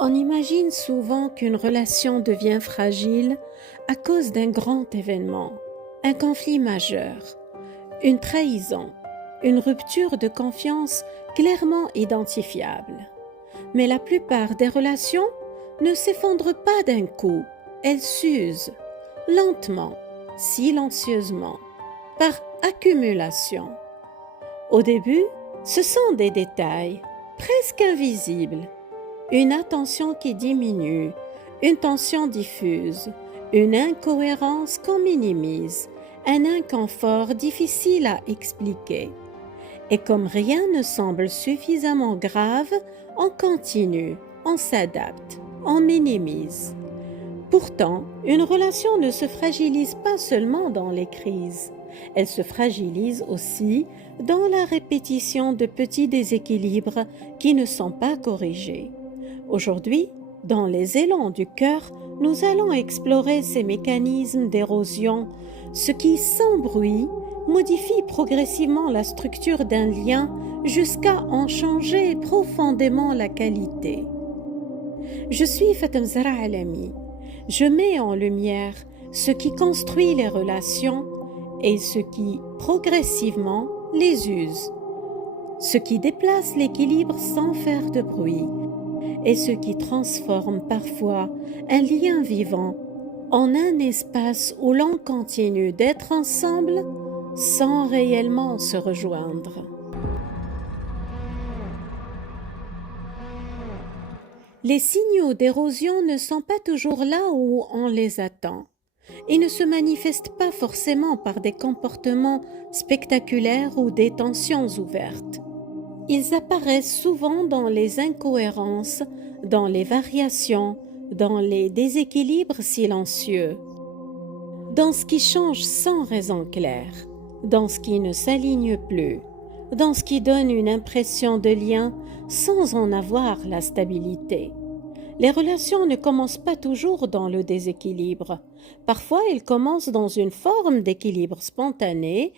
On imagine souvent qu'une relation devient fragile à cause d'un grand événement, un conflit majeur, une trahison, une rupture de confiance clairement identifiable. Mais la plupart des relations ne s'effondrent pas d'un coup, elles s'usent, lentement, silencieusement, par accumulation. Au début, ce sont des détails, presque invisibles, une attention qui diminue, une tension diffuse, une incohérence qu'on minimise, un inconfort difficile à expliquer. Et comme rien ne semble suffisamment grave, on continue, on s'adapte, on minimise. Pourtant, une relation ne se fragilise pas seulement dans les crises. Elle se fragilise aussi dans la répétition de petits déséquilibres qui ne sont pas corrigés. Aujourd'hui, dans les élans du cœur, nous allons explorer ces mécanismes d'érosion, ce qui, sans bruit, modifie progressivement la structure d'un lien jusqu'à en changer profondément la qualité. Je suis Fatem Zahra Alami. Je mets en lumière ce qui construit les relations et ce qui, progressivement, les use, ce qui déplace l'équilibre sans faire de bruit et ce qui transforme parfois un lien vivant en un espace où l'on continue d'être ensemble sans réellement se rejoindre. Les signaux d'érosion ne sont pas toujours là où on les attend et ne se manifestent pas forcément par des comportements spectaculaires ou des tensions ouvertes. Ils apparaissent souvent dans les incohérences, dans les variations, dans les déséquilibres silencieux, dans ce qui change sans raison claire, dans ce qui ne s'aligne plus, dans ce qui donne une impression de lien sans en avoir la stabilité. Les relations ne commencent pas toujours dans le déséquilibre. Parfois, elles commencent dans une forme d'équilibre spontané,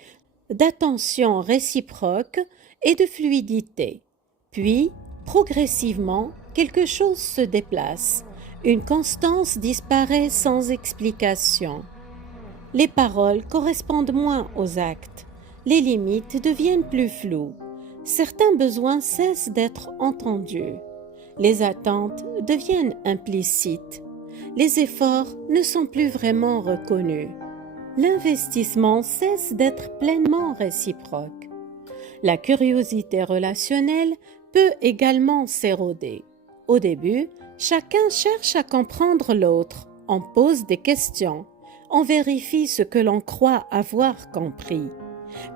d'attention réciproque et de fluidité. Puis, progressivement, quelque chose se déplace. Une constance disparaît sans explication. Les paroles correspondent moins aux actes. Les limites deviennent plus floues. Certains besoins cessent d'être entendus. Les attentes deviennent implicites. Les efforts ne sont plus vraiment reconnus. L'investissement cesse d'être pleinement réciproque. La curiosité relationnelle peut également s'éroder. Au début, chacun cherche à comprendre l'autre, on pose des questions, on vérifie ce que l'on croit avoir compris.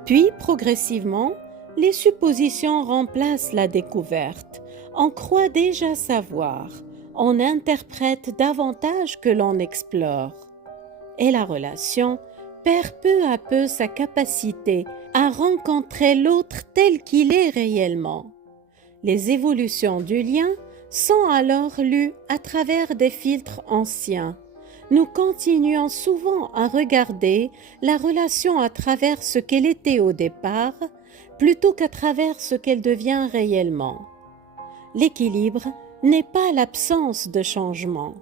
Puis, progressivement, les suppositions remplacent la découverte. On croit déjà savoir, on interprète davantage que l'on explore. Et la relation perd peu à peu sa capacité à rencontrer l'autre tel qu'il est réellement. Les évolutions du lien sont alors lues à travers des filtres anciens. Nous continuons souvent à regarder la relation à travers ce qu'elle était au départ, plutôt qu'à travers ce qu'elle devient réellement. L'équilibre n'est pas l'absence de changement,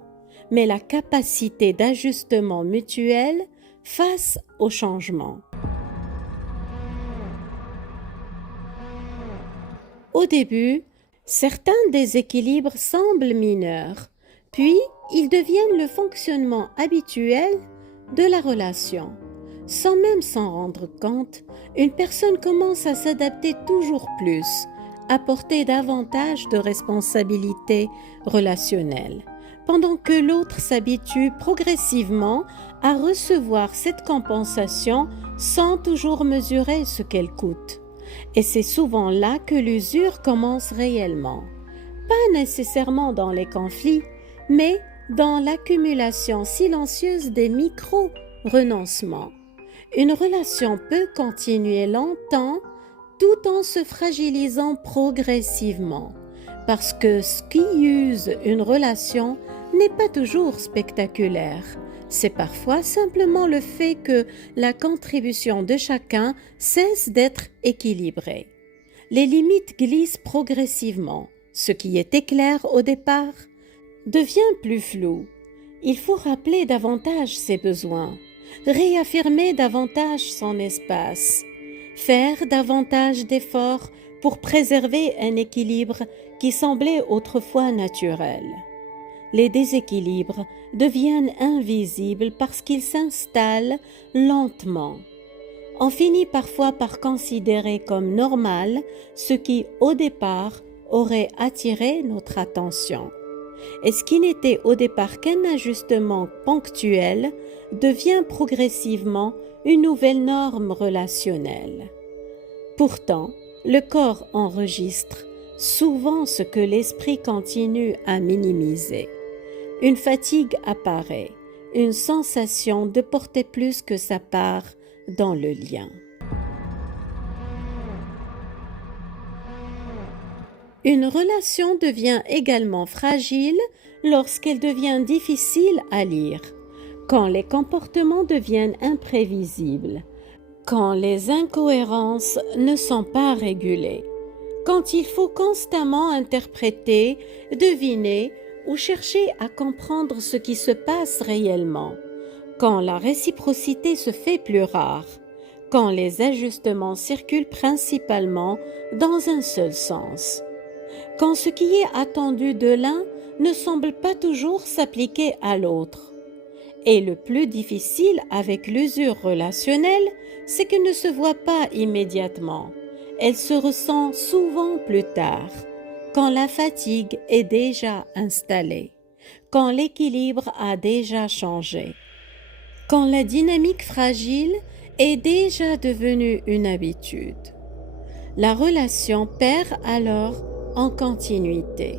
mais la capacité d'ajustement mutuel face au changement. Au début, certains déséquilibres semblent mineurs, puis ils deviennent le fonctionnement habituel de la relation. Sans même s'en rendre compte, une personne commence à s'adapter toujours plus, à porter davantage de responsabilités relationnelles, pendant que l'autre s'habitue progressivement à recevoir cette compensation sans toujours mesurer ce qu'elle coûte. Et c'est souvent là que l'usure commence réellement. Pas nécessairement dans les conflits, mais dans l'accumulation silencieuse des micro-renoncements. Une relation peut continuer longtemps tout en se fragilisant progressivement, parce que ce qui use une relation n'est pas toujours spectaculaire. C'est parfois simplement le fait que la contribution de chacun cesse d'être équilibrée. Les limites glissent progressivement. Ce qui était clair au départ devient plus flou. Il faut rappeler davantage ses besoins, réaffirmer davantage son espace, faire davantage d'efforts pour préserver un équilibre qui semblait autrefois naturel. Les déséquilibres deviennent invisibles parce qu'ils s'installent lentement. On finit parfois par considérer comme normal ce qui, au départ, aurait attiré notre attention. Et ce qui n'était au départ qu'un ajustement ponctuel devient progressivement une nouvelle norme relationnelle. Pourtant, le corps enregistre souvent ce que l'esprit continue à minimiser. Une fatigue apparaît, une sensation de porter plus que sa part dans le lien. Une relation devient également fragile lorsqu'elle devient difficile à lire, quand les comportements deviennent imprévisibles, quand les incohérences ne sont pas régulées, quand il faut constamment interpréter, deviner ou chercher à comprendre ce qui se passe réellement, quand la réciprocité se fait plus rare, quand les ajustements circulent principalement dans un seul sens, quand ce qui est attendu de l'un ne semble pas toujours s'appliquer à l'autre. Et le plus difficile avec l'usure relationnelle, c'est qu'elle ne se voit pas immédiatement. Elle se ressent souvent plus tard, quand la fatigue est déjà installée, quand l'équilibre a déjà changé, quand la dynamique fragile est déjà devenue une habitude. La relation perd alors en continuité.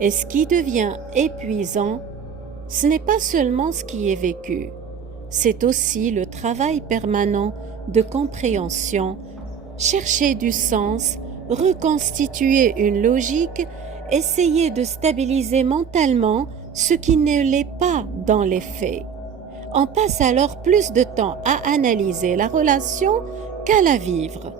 Et ce qui devient épuisant, ce n'est pas seulement ce qui est vécu, c'est aussi le travail permanent de compréhension, chercher du sens, reconstituer une logique, essayer de stabiliser mentalement ce qui ne l'est pas dans les faits. On passe alors plus de temps à analyser la relation qu'à la vivre.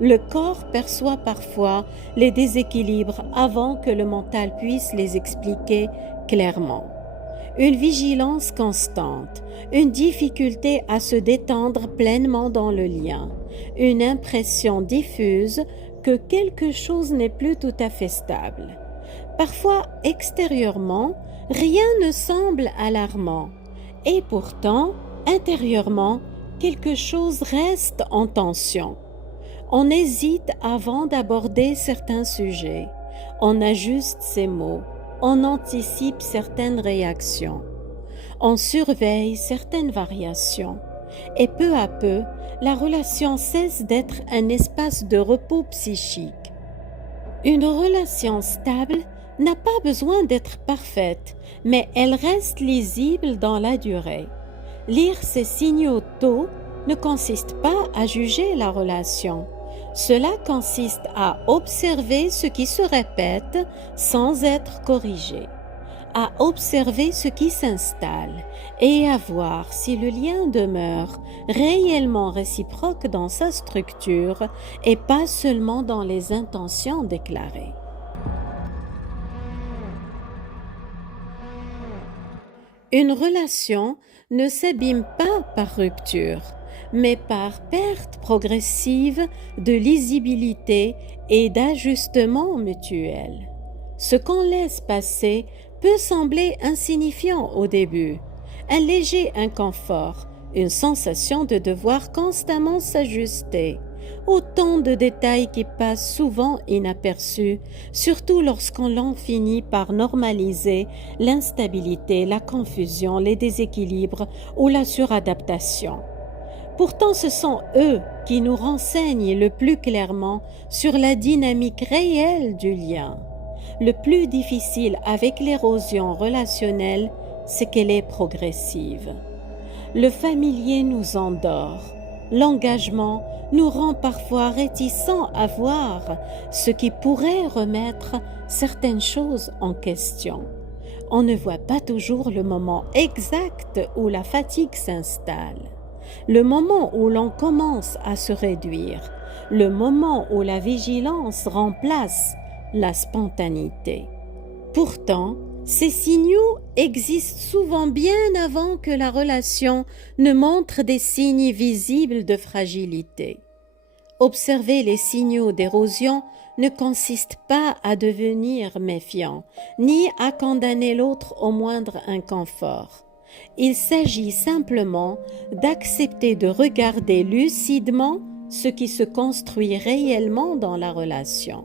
Le corps perçoit parfois les déséquilibres avant que le mental puisse les expliquer clairement. Une vigilance constante, une difficulté à se détendre pleinement dans le lien, une impression diffuse que quelque chose n'est plus tout à fait stable. Parfois, extérieurement, rien ne semble alarmant, et pourtant, intérieurement, quelque chose reste en tension. On hésite avant d'aborder certains sujets, on ajuste ses mots, on anticipe certaines réactions, on surveille certaines variations, et peu à peu, la relation cesse d'être un espace de repos psychique. Une relation stable n'a pas besoin d'être parfaite, mais elle reste lisible dans la durée. Lire ces signaux tôt ne consiste pas à juger la relation. Cela consiste à observer ce qui se répète sans être corrigé, à observer ce qui s'installe et à voir si le lien demeure réellement réciproque dans sa structure et pas seulement dans les intentions déclarées. Une relation ne s'abîme pas par rupture, mais par perte progressive de lisibilité et d'ajustement mutuel. Ce qu'on laisse passer peut sembler insignifiant au début, un léger inconfort, une sensation de devoir constamment s'ajuster, autant de détails qui passent souvent inaperçus, surtout lorsqu'on en finit par normaliser l'instabilité, la confusion, les déséquilibres ou la suradaptation. Pourtant, ce sont eux qui nous renseignent le plus clairement sur la dynamique réelle du lien. Le plus difficile avec l'érosion relationnelle, c'est qu'elle est progressive. Le familier nous endort. L'engagement nous rend parfois réticents à voir ce qui pourrait remettre certaines choses en question. On ne voit pas toujours le moment exact où la fatigue s'installe. Le moment où l'on commence à se réduire, le moment où la vigilance remplace la spontanéité. Pourtant, Ces signaux existent souvent bien avant que la relation ne montre des signes visibles de fragilité. Observer les signaux d'érosion ne consiste pas à devenir méfiant, ni à condamner l'autre au moindre inconfort. Il s'agit simplement d'accepter de regarder lucidement ce qui se construit réellement dans la relation.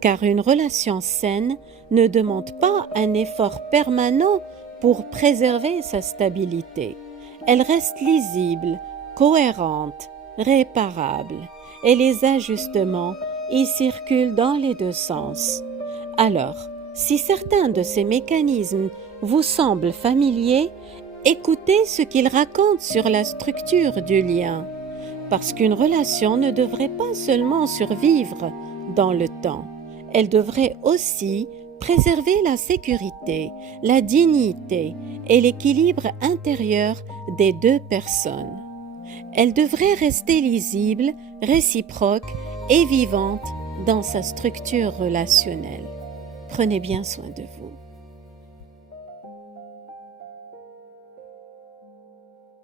Car une relation saine ne demande pas un effort permanent pour préserver sa stabilité. Elle reste lisible, cohérente, réparable, et les ajustements y circulent dans les deux sens. Alors, si certains de ces mécanismes vous semblent familiers, écoutez ce qu'ils racontent sur la structure du lien, parce qu'une relation ne devrait pas seulement survivre dans le temps. Elle devrait aussi préserver la sécurité, la dignité et l'équilibre intérieur des deux personnes. Elle devrait rester lisible, réciproque et vivante dans sa structure relationnelle. Prenez bien soin de vous.